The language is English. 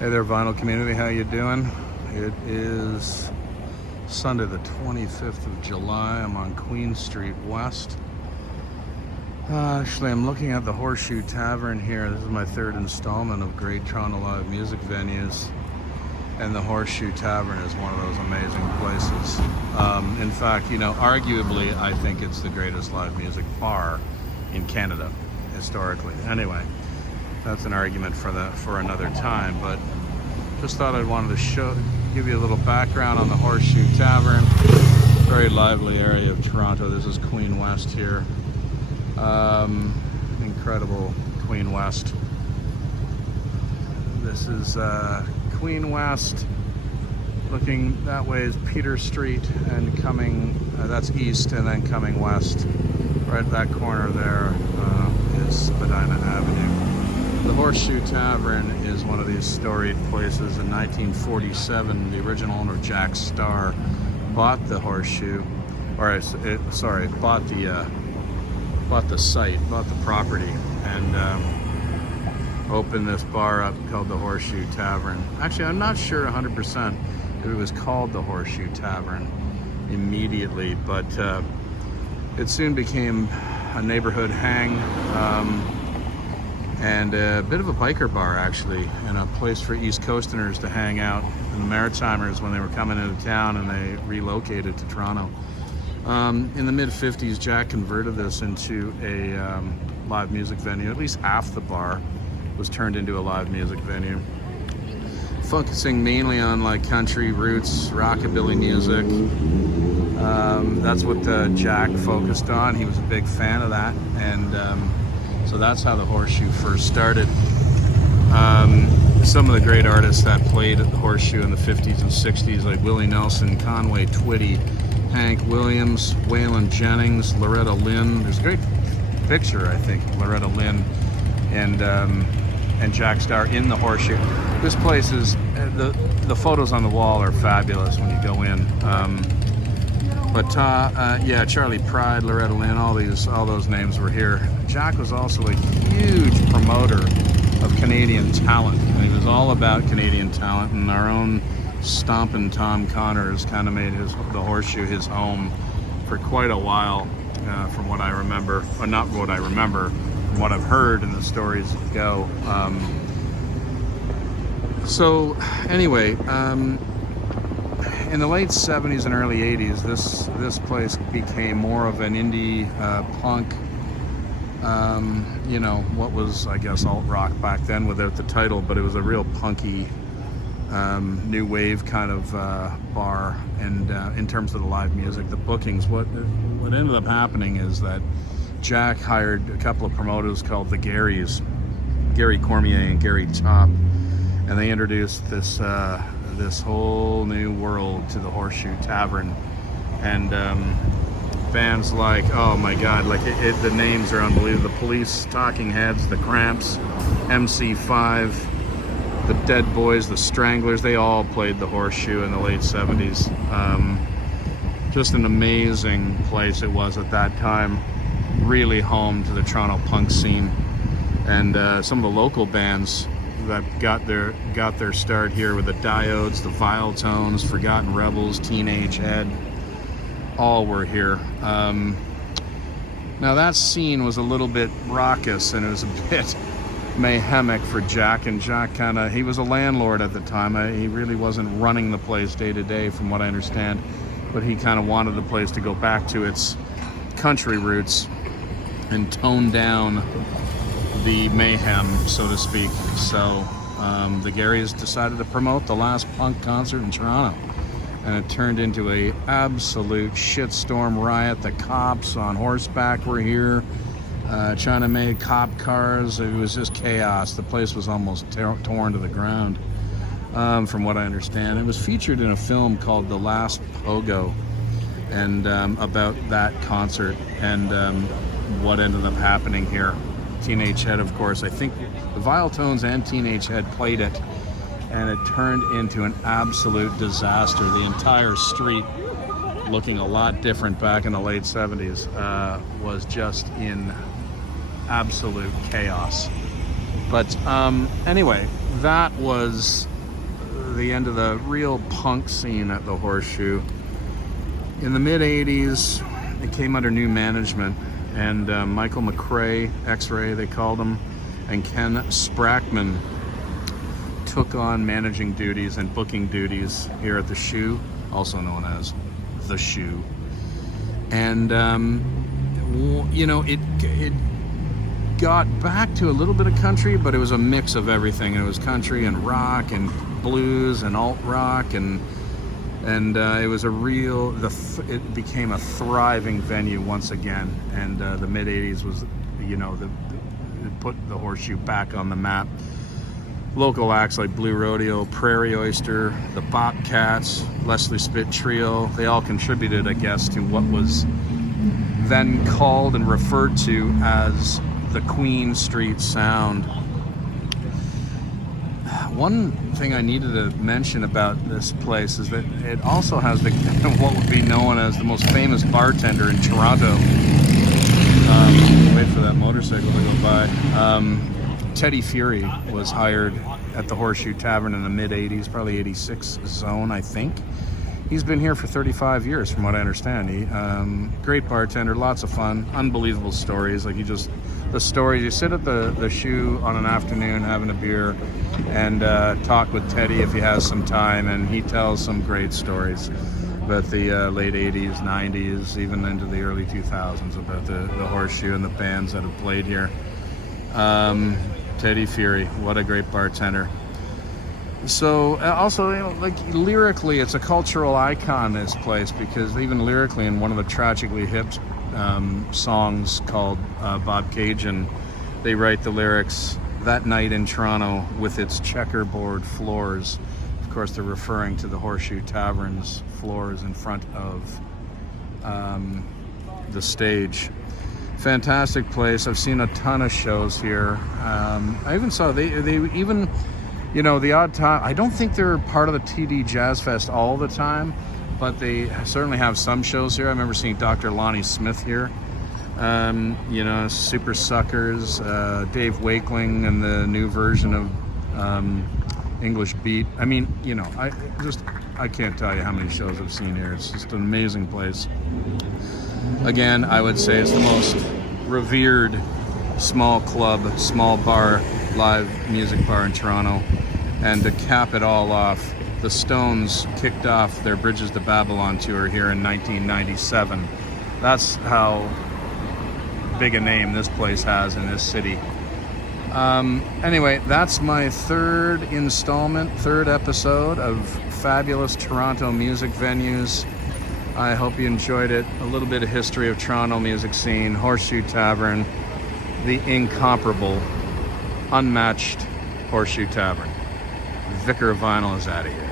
Hey there, vinyl community. How you doing? It is Sunday the 25th of July. I'm on Queen Street West. Actually, I'm looking at the Horseshoe Tavern here. This is my third installment of Great Toronto Live Music Venues. And the Horseshoe Tavern is one of those amazing places. In fact, arguably, I think it's the greatest live music bar in Canada, historically. Anyway, that's an argument for another time, but just thought I'd wanted to give you a little background on the Horseshoe Tavern. Very lively area of Toronto. This is Queen West here. Incredible Queen West. This is Queen West. Looking that way is Peter Street, and coming that's east, and then coming west. Right at that corner there is Spadina Avenue. The Horseshoe Tavern is one of these storied places. In 1947, the original owner, Jack Starr, bought the Horseshoe, bought the site, bought the property, and opened this bar up called the Horseshoe Tavern. Actually, I'm not sure 100% if it was called the Horseshoe Tavern immediately, but it soon became a neighborhood hang, and a bit of a biker bar, actually, and a place for East Coasterners to hang out, and the Maritimers when they were coming into town and they relocated to Toronto. In the mid-50s, Jack converted this into a live music venue. At least half the bar was turned into a live music venue, focusing mainly on like country roots, rockabilly music. That's what Jack focused on. He was a big fan of that, and so that's how the Horseshoe first started. Some of the great artists that played at the Horseshoe in the 50s and 60s, like Willie Nelson, Conway Twitty, Hank Williams, Waylon Jennings, Loretta Lynn. There's a great picture, I think, of Loretta Lynn and Jack Starr in the Horseshoe. This place is, the photos on the wall are fabulous when you go in. Yeah, Charlie Pride, Loretta Lynn, all those names were here. Jack was also a huge promoter of Canadian talent. And he was all about Canadian talent, and our own stompin' Tom Connors kind of made the Horseshoe his home for quite a while, from what I remember. Or not what I remember, from what I've heard and the stories go. So anyway, in the late 70s and early 80s, this place became more of an indie punk, what was, I guess, alt rock back then without the title, but it was a real punky, new wave kind of bar. And in terms of the live music, the bookings, what ended up happening is that Jack hired a couple of promoters called the Garys, Gary Cormier and Gary Top, and they introduced this whole new world to the Horseshoe Tavern. And bands like, oh my god, like the names are unbelievable. The Police, Talking Heads, The Cramps, MC5, the Dead Boys, the Stranglers, they all played the Horseshoe in the late 70s. Just an amazing place it was at that time. Really home to the Toronto punk scene. And some of the local bands that got their start here with the Diodes, the Vile Tones, Forgotten Rebels, Teenage Head, all were here. Now that scene was a little bit raucous, and it was a bit mayhemic for Jack, and Jack he was a landlord at the time. He really wasn't running the place day to day, from what I understand, but he kind of wanted the place to go back to its country roots and tone down the mayhem, so to speak. So the Garys decided to promote the last punk concert in Toronto, and it turned into a absolute shitstorm riot. The cops on horseback were here, trying to make cop cars. It was just chaos. The place was almost torn to the ground, from what I understand. It was featured in a film called The Last Pogo, and about that concert and what ended up happening here. Teenage Head, of course, I think the Vile Tones and Teenage Head played it, and it turned into an absolute disaster. The entire street, looking a lot different back in the late 70s, was just in absolute chaos. But anyway, that was the end of the real punk scene at the Horseshoe. In the mid-'80s, it came under new management, and Michael McRae, X-Ray they called him, and Ken Sprackman took on managing duties and booking duties here at the Shoe, also known as the Shoe. And you know, it got back to a little bit of country, but it was a mix of everything. It was country and rock and blues and alt rock, and it was a real, it became a thriving venue once again. And the mid 80s was, you know, it put the Horseshoe back on the map. Local acts like Blue Rodeo, Prairie Oyster, the Bobcats, Leslie Spit Trio, they all contributed, I guess, to what was then called and referred to as the Queen Street Sound. One thing I needed to mention about this place is that it also has what would be known as the most famous bartender in Toronto. Wait for that motorcycle to go by. Teddy Fury was hired at the Horseshoe Tavern in the mid-'80s, probably 86 zone, I think. He's been here for 35 years, from what I understand. Great bartender, lots of fun, unbelievable stories. Like the stories, you sit at the Shoe on an afternoon having a beer and talk with Teddy if he has some time, and he tells some great stories about the late 80s, 90s, even into the early 2000s, about the Horseshoe and the bands that have played here. Teddy Fury, what a great bartender. So also, you know, like lyrically, it's a cultural icon, this place, because even lyrically, in one of the Tragically Hip songs called Bob Cajun, they write the lyrics, "That night in Toronto with its checkerboard floors." Of course, they're referring to the Horseshoe Tavern's floors in front of the stage. Fantastic place. I've seen a ton of shows here. I even saw they even, you know, the odd time. I don't think they're part of the TD Jazz Fest all the time, but they certainly have some shows here. I remember seeing Dr. Lonnie Smith here. You know, Super Suckers, Dave Wakeling, and the new version of English Beat. I mean, you know, I can't tell you how many shows I've seen here. It's just an amazing place. Again, I would say it's the most revered small club, small bar, live music bar in Toronto. And to cap it all off, the Stones kicked off their Bridges to Babylon tour here in 1997. That's how big a name this place has in this city. Anyway, that's my third episode of Fabulous Toronto Music Venues. I hope you enjoyed it. A little bit of history of Toronto music scene, Horseshoe Tavern, the incomparable, unmatched Horseshoe Tavern. Vicar of Vinyl is out of here.